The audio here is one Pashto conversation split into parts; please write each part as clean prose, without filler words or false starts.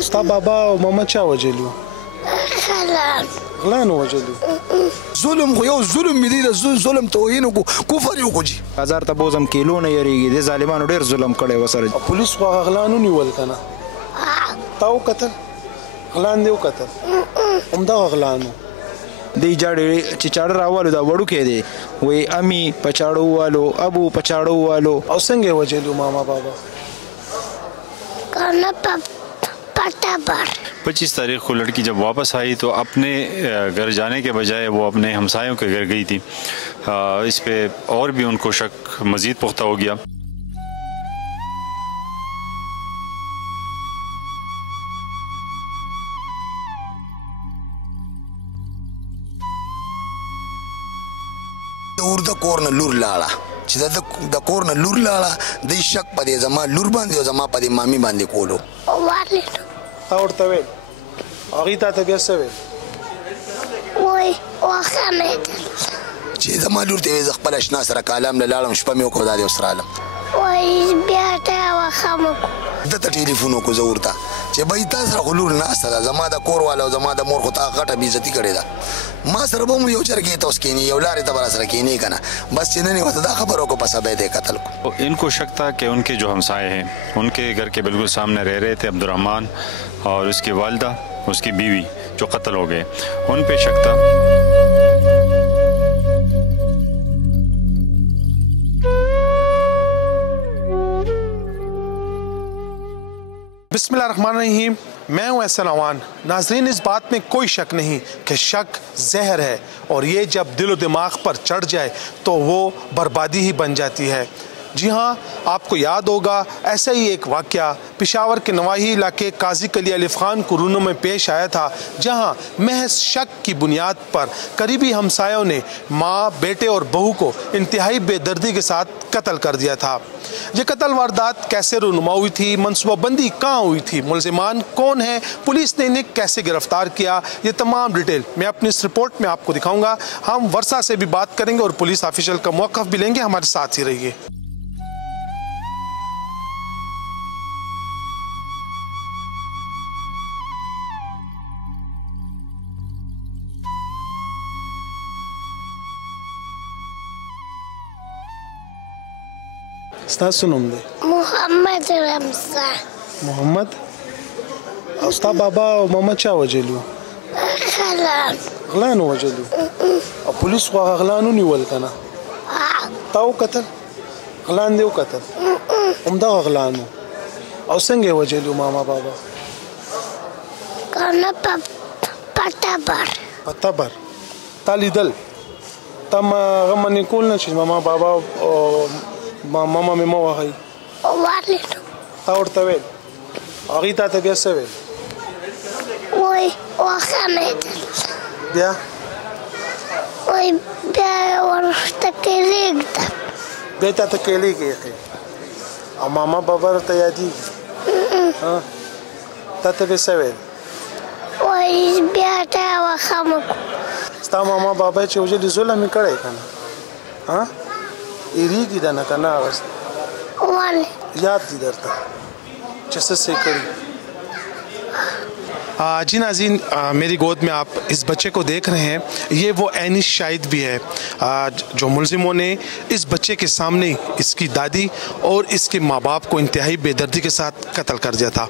ستا بابا او ماما چا وجلو؟ غلانو وجلو. ظلم خو یو ظلم مې دی، د ظلم توهین کفر یې وکړو. هزار ته بوزم کیلو نه یریږي، د ظالمانو ډېر ظلم کړی ورسره. پولیس خو هغه غلان ونیول که نه؟ تا وکتل؟ غلان دې وکتل؟ همدغه غلان و. دی چې چاړه راوالو دا وړوکی دی، وایي امي په چاړه ووالو، ابو په چاړه ووالو. او څنګه یې وجلو ماما بابا؟ 25 तारीख को लड़की जब वापस आई तो अपने घर जाने के बजाय वो अपने हमसायों के घर गई थी। इस पे और भी उनको शक मज़ीद पुख्ता हो गया। د کور نه لور لاړه، چې د کور نه لور لاړه، د شک په دې زما لور باندې او زما په دې مامي باندې کولو. تا ورته ویل؟ هغې تا ته بیا څه ویل؟ چې زما لور ته یې زه خپل اشنا سره کالام له لاړم، شپه مې وکړه دا دې ورسره رالم. ده ته ټلیفون وکړو زه ورته چې بهی تا سره خو لور ناسته ده، زما د کور والا او زما د مور خو تا غټه بېعزتي کړې ده، ما سره به مو یو چرګې ته اوس کښېني، یو لارې ته به راسره کښېنې که نه، بس چې نن یې ورته دا خبر وکړو په سبا یې قتل کړو. ان کو شک تھا کہ ان کے جو ہمسائے ہیں ان کے گھر کے بالکل سامنے رہ رہے تھے عبدالرحمن اور اس کی والدہ، اس کی بیوی جو قتل ہو گئے، ان پہ شک تھا. بسم اللہ الرحمن الرحیم. میں ہوں احسن عوان. ناظرین، اس بات میں کوئی شک نہیں کہ شک زہر ہے، اور یہ جب دل و دماغ پر چڑھ جائے تو وہ بربادی ہی بن جاتی ہے. جی ہاں، آپ کو یاد ہوگا ایسا ہی ایک واقعہ پشاور کے نواحی علاقے قاضی کلی الف خان قرونوں میں پیش آیا تھا، جہاں محض شک کی بنیاد پر قریبی ہمسایوں نے ماں، بیٹے اور بہو کو انتہائی بے دردی کے ساتھ قتل کر دیا تھا. یہ قتل واردات کیسے رونما ہوئی تھی، منصوبہ بندی کہاں ہوئی تھی، ملزمان کون ہیں، پولیس نے انہیں کیسے گرفتار کیا، یہ تمام ڈیٹیل میں اپنی اس رپورٹ میں آپ کو دکھاؤں گا. ہم ورثہ سے بھی بات کریں گے اور پولیس آفیشل کا موقف بھی لیں گے. ہمارے ساتھ ہی رہیے. ستاسو نوم دی؟ محمد رمضان. محمد. او ستا بابا او ماما چا وجلو؟ غلانو وجلو. او پولیس خو هغه غلان ونیول که نه؟ تا وکتل؟ غلان دې وکتل؟ همدغه غلان و. او څنګه یې وجلو ماما بابا؟ په تبر. تا لیدل؟ تا هغه منې کول نه چې ماما بابا او ماما مې مه وهئ؟ تا ورته ویل؟ هغې تا ته بیا څه ویل؟ بیا؟ بیا یې تا ته کیلې کېښې او ماما بابا راته یادېږي؟ تا ته بیا څه ویل؟ ستا ماما بابا چې وجلي ظلم یې کړی که نه؟ ایریږي ده نه که نه هغه یاد دي درته چې څه څه یې کړي؟ جی ناظرین، میری گود میں آپ اس بچے کو دیکھ رہے ہیں، یہ وہ عینی شاہد بھی ہے جو ملزموں نے اس بچے کے سامنے اس کی دادی اور اس کے ماں باپ کو انتہائی بے دردی کے ساتھ قتل کر دیا تھا.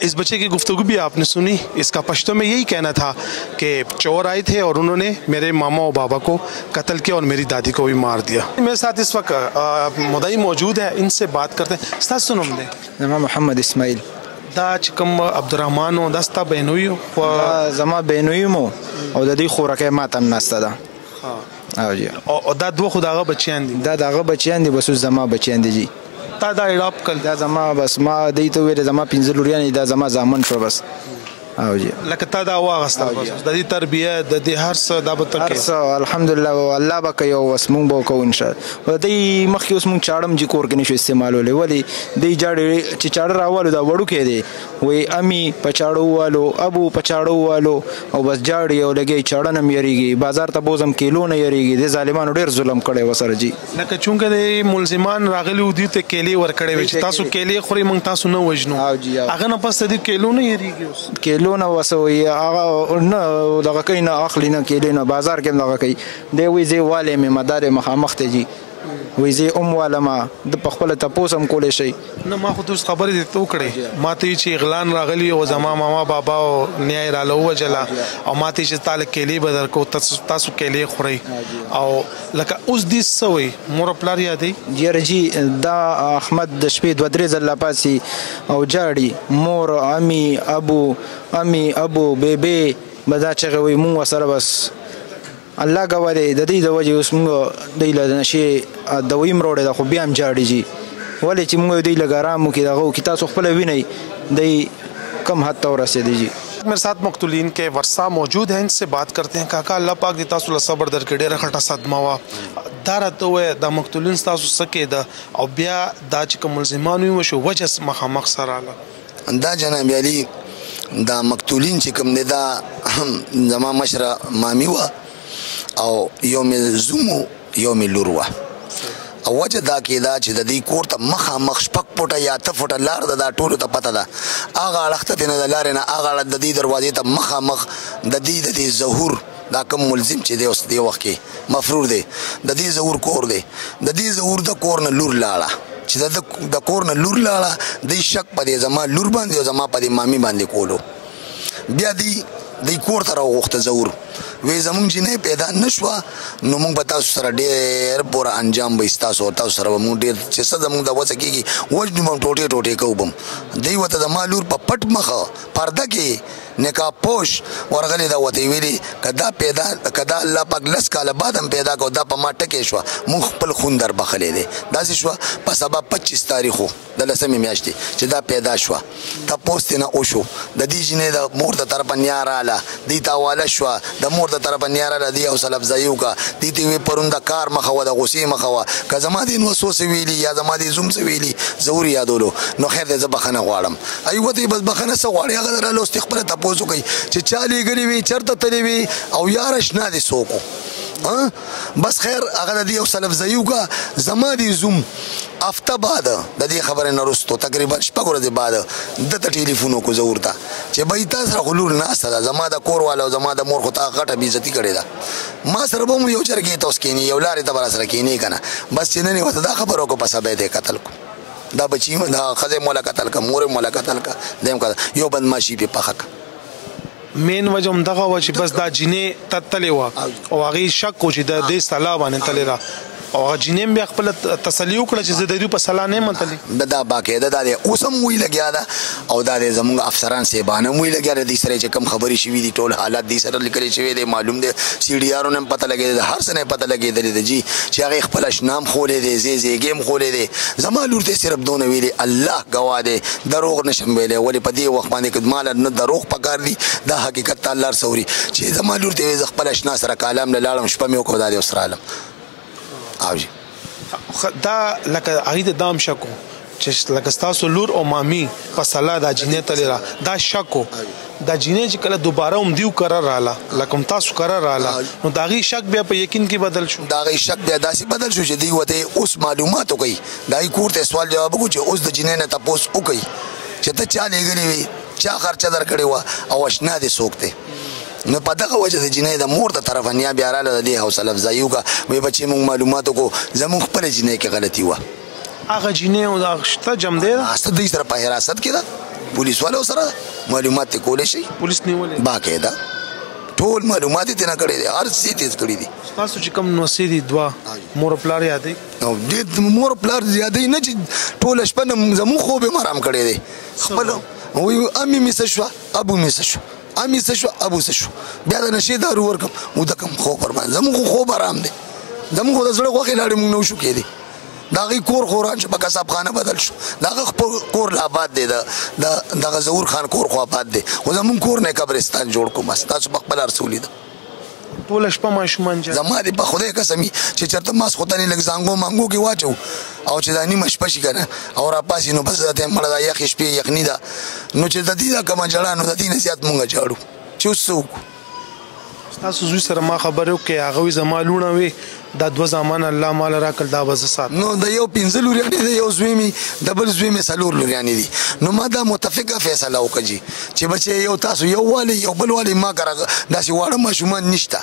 اس بچے کی گفتگو بھی آپ نے سنی. اس کا پشتو میں یہی کہنا تھا کہ چور آئے تھے اور انہوں نے میرے ماما اور بابا کو قتل کیا اور میری دادی کو بھی مار دیا. میرے ساتھ اس وقت مدعی موجود ہے، ان سے بات کرتے ہیں. ستاسو نوم دی؟ زما محمد اسماعیل. دا چې کوم عبدالرحمن و دا ستا بهنوي و؟ زما بهنوي مو او د دوی خورکۍ ما ته هم ناسته ده. او دا دوه خو د هغه بچیان دي؟ دا د هغه بچیان دي، بس اوس زما بچیان دي. جی تا دا اډاپ کړل؟ دا زما بس ما دوی ته وویل زما 15 لوریان دي، دا زما زامن شو بس. او جی لکه تا دا واغسته د دې تربیه د دې هر څه دا به ته هر څه الحمدلله الله به کوي او اوس موږ به وکړو انشاءالله. دی مخکې اوس موږ چاړه هم چې کور کې نشو استعمالولی ولې دی جاړې چې چاړه راوالو دا وړوکی دی وایي امي په چاړه ووالو ابو په چاړه ووالو او بس جاړي او لګي چاړه نه یریږي بازار ته بوزم کیلو نه یریږي د ظالمانو ډېر ظلم کړی وسره جی. لکه چونکه د ملزمان راغلي و دوی ته کیلې ورکړې وې چې تاسو کیلې خورئ موږ تاسو نه وژنو هغه نه پس د کیلو نه یریږي اوس کیلو نه وسوي هغه نه دغه کوي نه اخلي نه کیلې نه بازار کې هم دغه کوي دی وایي زه والې مې مدار مخامخ ته جي وایي زه والما د په خپله تپوس هم کولی شي نه ما خو اوس خبرې درته وکړې ما ته چې اغلان راغلي او زما ماما بابا او نیای راله ووجله او ما ته چې تاله کیلې به درکړو تاسو کیلې خورئ او لکه اوس دې څه وایي مور پلار یادوي یاره جي دا احمد د شپې 2-3 ځله پاسي او جاړي مور امي ابو بیبي به دا چغې وایي مونږ ورسره بس الله ګواه دی د دې د وجې اوس مونږ دوی له نشې دوی هم راوړې ده خو بیا هم جاړي جي ولې چې مونږ دوی لږ ارام وکړي دغه وکړي تاسو خپله وینئ دی کم حد ته ورسېدی جي. میرے ساتھ مقتولین کے ورثاء موجود ہیں ان سے بات کرتے ہیں کاکا اللہ پاک دی تاسو له صبر درکړي ډېره خټه صدمه وه دا راته ووایه دا مقتولین ستاسو څه کېده او بیا دا چې کوم ملزمان وشو وجه مخامخ سره راله دا جناب علي دا مقتولین چې کوم دی دا زما مشره مامي وه او یو مې زوم یو مې لور وه او وجه دا کېده چې د دې کور ته مخامخ 6 فوټه یا 8 فوټه لار ده دا ټولو ته پته ده هغه اړخ ته نه د لارې نه هغه اړخ د دې دروازې ته مخامخ د دې ظهور دا کوم ملزم چې دی اوس دې وخت کې مفرور دی د دې ظهور کور دی د دې ظهور د کور نه لور لاړه چې د کور نه لور لاړه دی شک په دې زما لور باندې او زما په دې مامي باندې کولو بیا دی کور ته راوغوښته ظهور وی زمونږ جنۍ پیدا نه شوه نو موږ به تاسو سره ډېر پوره انجام به ستاسو او تاسو سره به موږ ډېر چې څه زموږ د وڅه کېږي وژنو به هم ټوټې کوو به هم دوی ورته زما لور په پټ مخه پرده کې نکاح پوش ورغلی دا ورته ویلي که دا الله پاک 10 کاله بعد هم پیدا کړو دا په ما ټکې شوه موږ خپل خون در بخلی دی داسې شوه په سبا 25 تاریخو د 10مې میاشتې چې دا پیدا شوه تپوس ترې نه وشو د دې جنۍ د مور د طرفه نیا راله دوی ته حواله شوه د مور د طرفه نیا راله دوی حوصله افزایي وکړه دوی ته ویې پرون د کار مخه وه د غوسې مخه وه که زما دې نو څه ویلي یا زما دې زوم څه ویلي ضرور یادولو نو خیر دی زه بخښنه غواړم ای ورته بس بخښنه څه غواړي هغه در راله اوس دې خپله تپوس وکړئ چې چا لیږلي وي چېرته تللی وي او یاره شنه دې څوک بس خیر هغه د دې حوصله افزایي وکړه زما دې زوم هفته بعد د دې خبرې نه وروستو تقریبا 6 ورځې بعد دته ټلیفون وکړو زه ورته چې بهی تا سره خو لور ناسته ده زما د کور والا او زما د مور خو تا غټه بېعزتي کړې ده ما سره به مو یو چرګې ته اوس کښېني یو لارې ته به راسره کښېنې که نه بس چې نن یې ورته دا خبره وکړو په سبا یې دی قتل کړو دا بچي دا ښځه یې موله قتل کړه مور یې موله قتل کړه دیم کړه یو بدماشي پې پخه کړه مین وجه هم دغه وه چې بس دا جینۍ تللې وه او هغې شک و چې د دې سلا باندې تللې ده او هغه جینۍ هم بیا خپله تسلي وکړه چې زه د دوی په سلا نه یم تللې دا باقاعده دا دی اوس هم وی لګیا ده او دا دی زموږ افسران صاحبان هم وی لګیا ده دوی سره چې کوم خبرې شوي دي ټول حالات دوی سره لیکلی شوی دی معلوم دی سی ډي آرو نه هم پته لګېدی ده هر څه نه یې پته لګېدلې ده جي چې هغې خپل اشنا هم خولی دی زیږې هم خولی دی زما لور ته صرف دونه ویلي الله ګواه دی دروغ نشم ویلی ولې په دې وخت باندې که ماله نه دروغ پکار دي دا حقیقت ته الله رسوري چې زما لور ته زه خپل اشنا سره کالام له لاړم شپه مې وکړو دا دی اوس رالم او جي دا لکه هغې ته دا هم شک و چې لکه ستاسو لور او مامي په سلا دا جینۍ تللې ده دا شک و دا جینۍ چې کله دوباره هم دیو کره راله لکه هم تاسو کره راله نو د هغې شک بیا په یقین کې بدل شو د هغې شک بیا داسې بدل شو چې دوی ورته اوس معلومات وکوي د هغې کور ته سوال جواب وکړو چې اوس د جینۍ نه تپوس وکوي چې ته چا لیږلې وې چا خرچه در کړې وه او اشنا دې څوک دی نو په دغه وجه د جینۍ د مور د طرفه نیا بیا راله د دې حوصله افزایي وکړه وایي بچې موږ معلومات وکړو زموږ خپله جینۍ کې غلطي وه هغه جینۍ او دا شته جمدی ده هسته دوی سره په حراست کې ده پولیس والو سره معلومات ترې کولی شي پولیس نیولې باقاعده ټول معلومات یې ترې نه کړی دی هر څه یې تېز کړي دي ستاسو چې کوم نوسې دي دوه مور پلار یادوي او ډېر مور پلار یادوي نه چې ټوله شپه نه زموږ خوب یې حرام کړی دی خپل وایي امي مې څه شوه ابو مې څه شو امي څه شو ابو څه شو بیا د نشې دارو ورکړم او د کوم خوب ور باندې زموږ خوب حرام دی زموږ خو د زړه غوښې لاړې موږ نه وشو کېدی دا غي کور خوران چې په قصاب خانه بدل شو دا خپل کور لا آباد دی د ظهور خان کور خو آباد دی خو زمون کور نه قبرستان جوړ کوم تاسو په خپل ارسولي ده ټول شپه ماشومان چې زما دې په خدای قسمي چې چرته ماس خدای لږ زنګو مانګو کې واچو او چې دا نیمه شپه شي کنه او را پاسې نو بس ته مړه دا یخ شپې یخنی ده نو چې د دې دا کوم جړه نو د دې نصیحت مونږ جوړو چې وسو تاسو زوی سره ما خبرو کې هغه زما لونه وي دا دو زمان الله مال راکل دا وز سات نو د یو 15 لوريانی دی یو زوی می دبل زوی می سلور لوريانی دي نو ما دا متفقه فیصله وکړي چې بچي یو تاسو یو والی یو بل والی ما کرا داسې واړه ماشومان نشته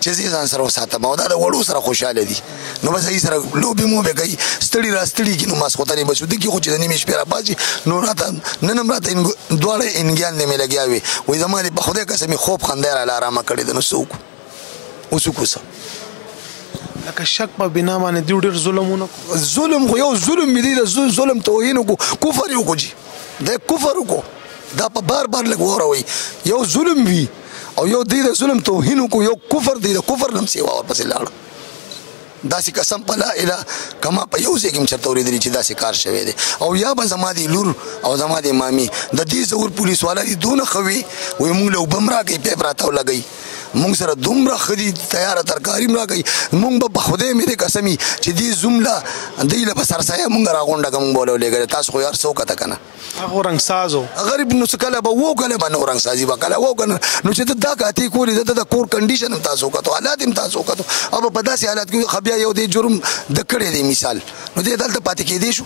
چې ځان سره وساتم او دا د وړو سره خوشاله دي نو بس یې سره لوبي مو به کوي ستړي را ستړي کې نو ما سخوتنی بچو د کی خو چې د نیمه شپه را باسي نو راته نن راته دواړه انګیان دې مې لګیاوي وې زماري په خوده قسمي خوب خندای را آرام کړی د نو سوق وسوکوسه لکه شک په بنا باندې دی ډېر ظلمونه ظلم خو یو ظلم می دی د ظلم توهین کو کفر یو کو جی د کفر کو دا په بار بار لګوروي یو ظلم وی او یو دی د ظلم توهین کو یو کفر دی د کفر نم سیوا اور پسې لاړ داسې قسم په لا اله کما په یو ځای کې چرته ورېدلی چې داسې کار شوی دی او یا به زما دی لور او زما دی مامي د دې ظهور پولیس والا دي دونه خوي وای موږ له بمرا کې پیپ راته لګي مونږ سره دومره خدي تیار ترکاری راغی مونږ په خوده مې قسمی چې دې زمله دې له سرسایه مونږ راغونډه کوم بوله لګره تاسو خو یار څوک تا کنه هغه رنگ سازو غریب نو سکله به وو کله به نو رنگ سازي وکړه وو کنه نو چې دا کاتی کولی د کور کنډیشن تاسو کته حالات هم تاسو کته او په داسې حالات کې خبیا یو دې جرم د کړې دی مثال نو دې دلته پاتې کې دی شو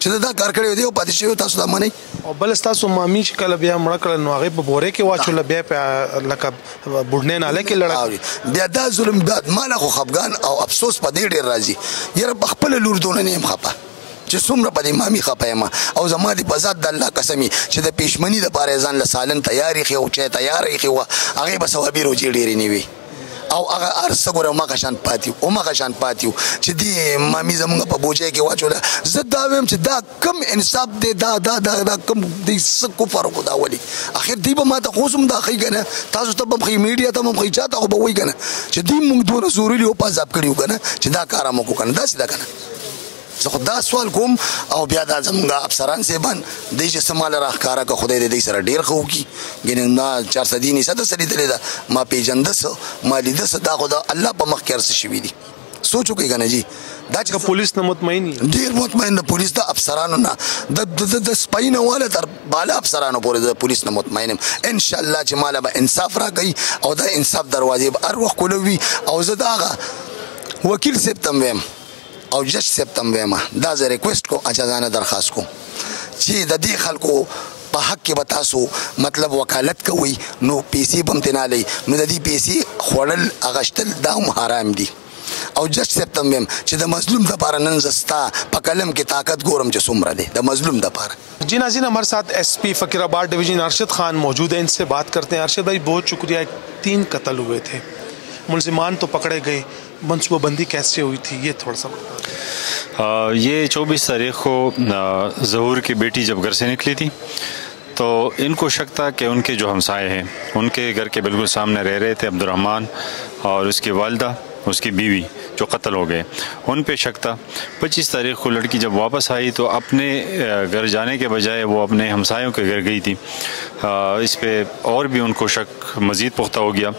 چې دا کار کړی دی او پاتې شوی تاسو دا منئ او بل تاسو مامي چې کله بیا مړ کړل نو هغه په بوره کې واچول بیا په لکه بډنه نه لکه لړک بیا دا ظلم بعد مال خو خفغان او افسوس په دې ډیر راځي یره بخپل لور دونه نه خپه چې څومره په دې مامي خپه ما او زما دي په ذات د الله قسمی چې د پېشمنی د پاره ځان له سالن تیاری خو چې تیاری خو هغه به ثوابي روجي ډیر نیوي او هغه ارسه ګوره ما غشان پاتیو چې دی مامي زمونږ په بوجه کې واچوله زه دا ویم چې دا کم انصاف دی دا کم دی سکو فرق دا ولی اخر دی به ما ته خوسم دا خی کنه تاسو ته به خی میډیا ته هم خی چاته خو به وای کنه چې دی موږ دوه ضروري او پازاب کړیو کنه چې دا کار مو کنه دا سیدا کنه زه خو دا سوال کوم او بیا دا زمونږ افسران سیبان دی چې سمال راخکاره که خدای دې سره ډیر خو کی ګینه ما 400 دیني ساده سړي دلې دا ما پیجندس ما لیدس دا خو دا الله په مخ کې ارس شوی دي سوچو کې کنه جی دا چې پولیس نه مطمئن ډیر مطمئن د پولیس د افسرانو نه د سپاینه والا تر بالا افسرانو پورې د پولیس نه مطمئن ان شاء الله چې مال به انصاف راکړي او دا انصاف دروازې به هر وخت کولوي او زه دا وکیل سپتم او جج سپتم ویما دا زه ریکوست کو اجازه درخواست کو چې د دې خلکو په حق کې بتاسو مطلب وکالت کوي نو پیسې بم تنالي نو د دې پیسې خورل اغشتل دا حرام دي او جج سپتم ویم چې د مظلوم د پاره نن زستا په کلم کې طاقت ګورم چې څومره دی د مظلوم د پاره جی ناظرین ہمارے ساتھ ایس پی فقیر آباد ڈویژن ارشد خان موجود ہیں ان سے بات کرتے ہیں ارشد بھائی بہت شکریہ 3 قتل ہوئے تھے ملزمان تو پکڑے گئے منصوبہ بندی کیسے ہوئی تھی یہ تھوڑا سا یہ 24 تاریخ کو ظہور کی بیٹی جب گھر سے نکلی تھی تو ان کو شک تھا کہ ان کے جو ہمسائے ہیں ان کے گھر کے بالکل سامنے رہ رہے تھے عبد الرحمن اور اس کی والدہ اس کی بیوی جو قتل ہو گئے ان پہ شک تھا 25 تاریخ کو لڑکی جب واپس آئی تو اپنے گھر جانے کے بجائے وہ اپنے ہمسایوں کے گھر گئی تھی اس پہ اور بھی ان کو شک مزید پختہ ہو گیا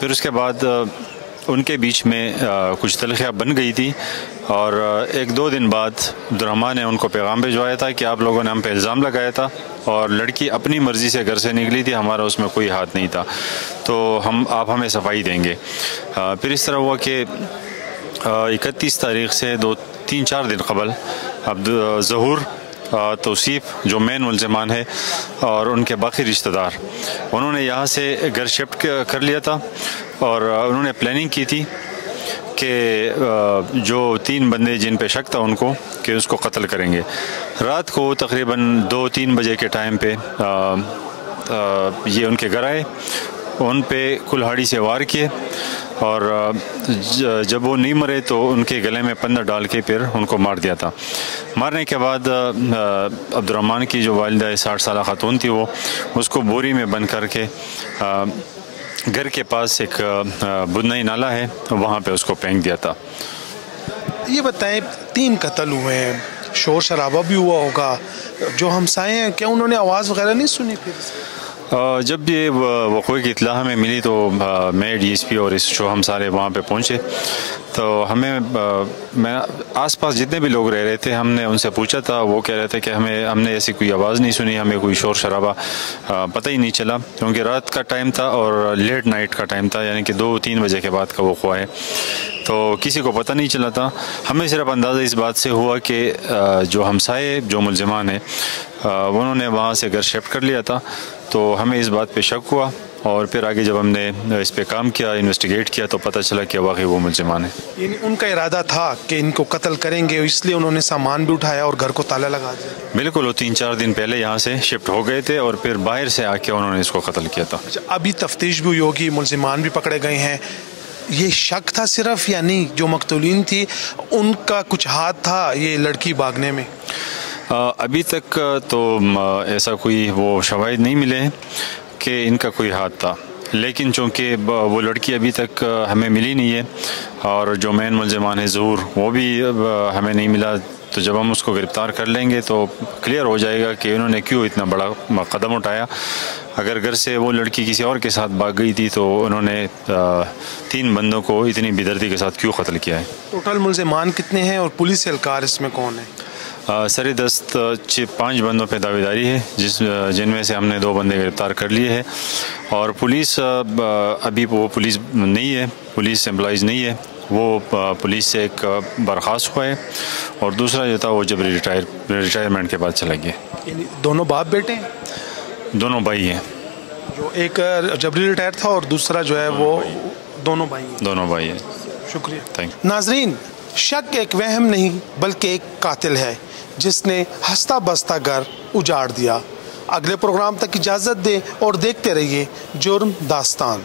پھر اس کے بعد ان کے بیچ میں کچھ تلخیاں بن گئی تھی اور 1-2 دن بعد عبد الرحمن نے ان کو پیغام بھجوایا تھا کہ آپ لوگوں نے ہم پہ الزام لگایا تھا اور لڑکی اپنی مرضی سے گھر سے نکلی تھی ہمارا اس میں کوئی ہاتھ نہیں تھا تو آپ ہمیں صفائی دیں گے پھر اس طرح ہوا کہ 31 تاریخ سے 2-3-4 دن قبل ظہور توصیف جو مین ملزمان ہے اور ان کے باقی رشتہ دار انہوں نے یہاں سے گھر شفٹ کر لیا تھا اور انہوں نے پلاننگ کی تھی کہ جو 3 بندے جن پہ شک تھا ان کو کہ اس کو قتل کریں گے رات کو تقریباً 2-3 بجے کے ٹائم پہ یہ ان کے گھر آئے ان پہ کلہاڑی سے وار کیے اور جب وہ نہیں مرے تو ان کے گلے میں پندر ڈال کے پھر ان کو مار دیا تھا مارنے کے بعد عبد الرحمن کی جو والدہ 60 سالہ خاتون تھی وہ اس کو بوری میں بند کر کے گھر کے پاس ایک بدنائی نالا ہے وہاں پہ اس کو پھینک دیا تھا ये बताएं 3 कत्ल हुए हैं, शोर शराबा भी हुआ होगा, जो हमसाए हैं क्या उन्होंने आवाज़ वगैरह नहीं सुनी फिर? जब ये वक़ूए की इत्तला हमें मिली तो मैं DSP और इस शो हम सारे वहाँ पे पहुँचे, तो मैं आसपास जितने भी लोग रह रहे थे हमने उनसे पूछा था, वो कह रहे थे कि हमने ऐसी कोई आवाज़ नहीं सुनी, हमें कोई शोर शराबा पता ही नहीं चला, क्योंकि रात का टाइम था और लेट नाइट का टाइम था, यानी कि 2-3 बजे के बाद का वक़ूआ है, तो किसी को पता नहीं चला था। हमें सिर्फ अंदाज़ा इस बात से हुआ कि जो हमसाए जो मुल्ज़िमान हैं उन्होंने वहाँ से घर शिफ्ट कर लिया था, तो हमें इस बात पे शक हुआ और फिर आगे जब हमने इस पे काम किया, इन्वेस्टिगेट किया, तो पता चला कि वाकई वो मुल्ज़िमान है। यानी उनका इरादा था कि इनको कत्ल करेंगे, इसलिए उन्होंने सामान भी उठाया और घर को ताला लगा दिया? बिल्कुल, वो 3-4 दिन पहले यहाँ से शिफ्ट हो गए थे और फिर बाहर से आके उन्होंने इसको कत्ल किया था। अच्छा, अभी तफ्तीश भी हुई होगी, मुल्ज़िमान भी पकड़े गए हैं, ये शक था सिर्फ या नहीं जो मकतूलीन थी उनका कुछ हाथ था ये लड़की भागने में? अभी तक तो ऐसा कोई वो शवाहिद नहीं मिले हैं कि इनका कोई हाथ था, लेकिन चूँकि वो लड़की अभी तक हमें मिली नहीं है और जो मेन मुल्ज़िमान है ज़हूर वो भी हमें नहीं मिला, तो जब हम उसको गिरफ़्तार कर लेंगे तो क्लियर हो जाएगा कि उन्होंने क्यों इतना बड़ा कदम उठाया। अगर घर से वो लड़की किसी और के साथ भाग गई थी तो उन्होंने 3 बंदों को इतनी बेदर्दी के साथ क्यों कत्ल किया है। टोटल मुल्ज़िमान कितने हैं और पुलिस एहलकार इसमें कौन है? सर दस्त 5 बंदों पे दावेदारी है, जिनमें से हमने 2 बंदे गिरफ़्तार कर लिए हैं और पुलिस अभी वो पुलिस नहीं है, पुलिस एम्प्लॉइज़ नहीं है, वो पुलिस से एक बर्खास्त हुआ है और दूसरा जो था वो जब रिटायरमेंट के बाद चला गया। दोनों बाप बेटे हैं? दोनों भाई हैं, जो एक जबरी रिटायर था और दूसरा जो है वो दोनों भाई हैं? दोनों भाई हैं। शुक्रिया, थैंक यू। नाजरीन, शक एक वहम नहीं बल्कि एक कातिल है जिसने हंसता बसता घर उजाड़ दिया। अगले प्रोग्राम तक इजाज़त दे और देखते रहिए जुर्म दास्तान।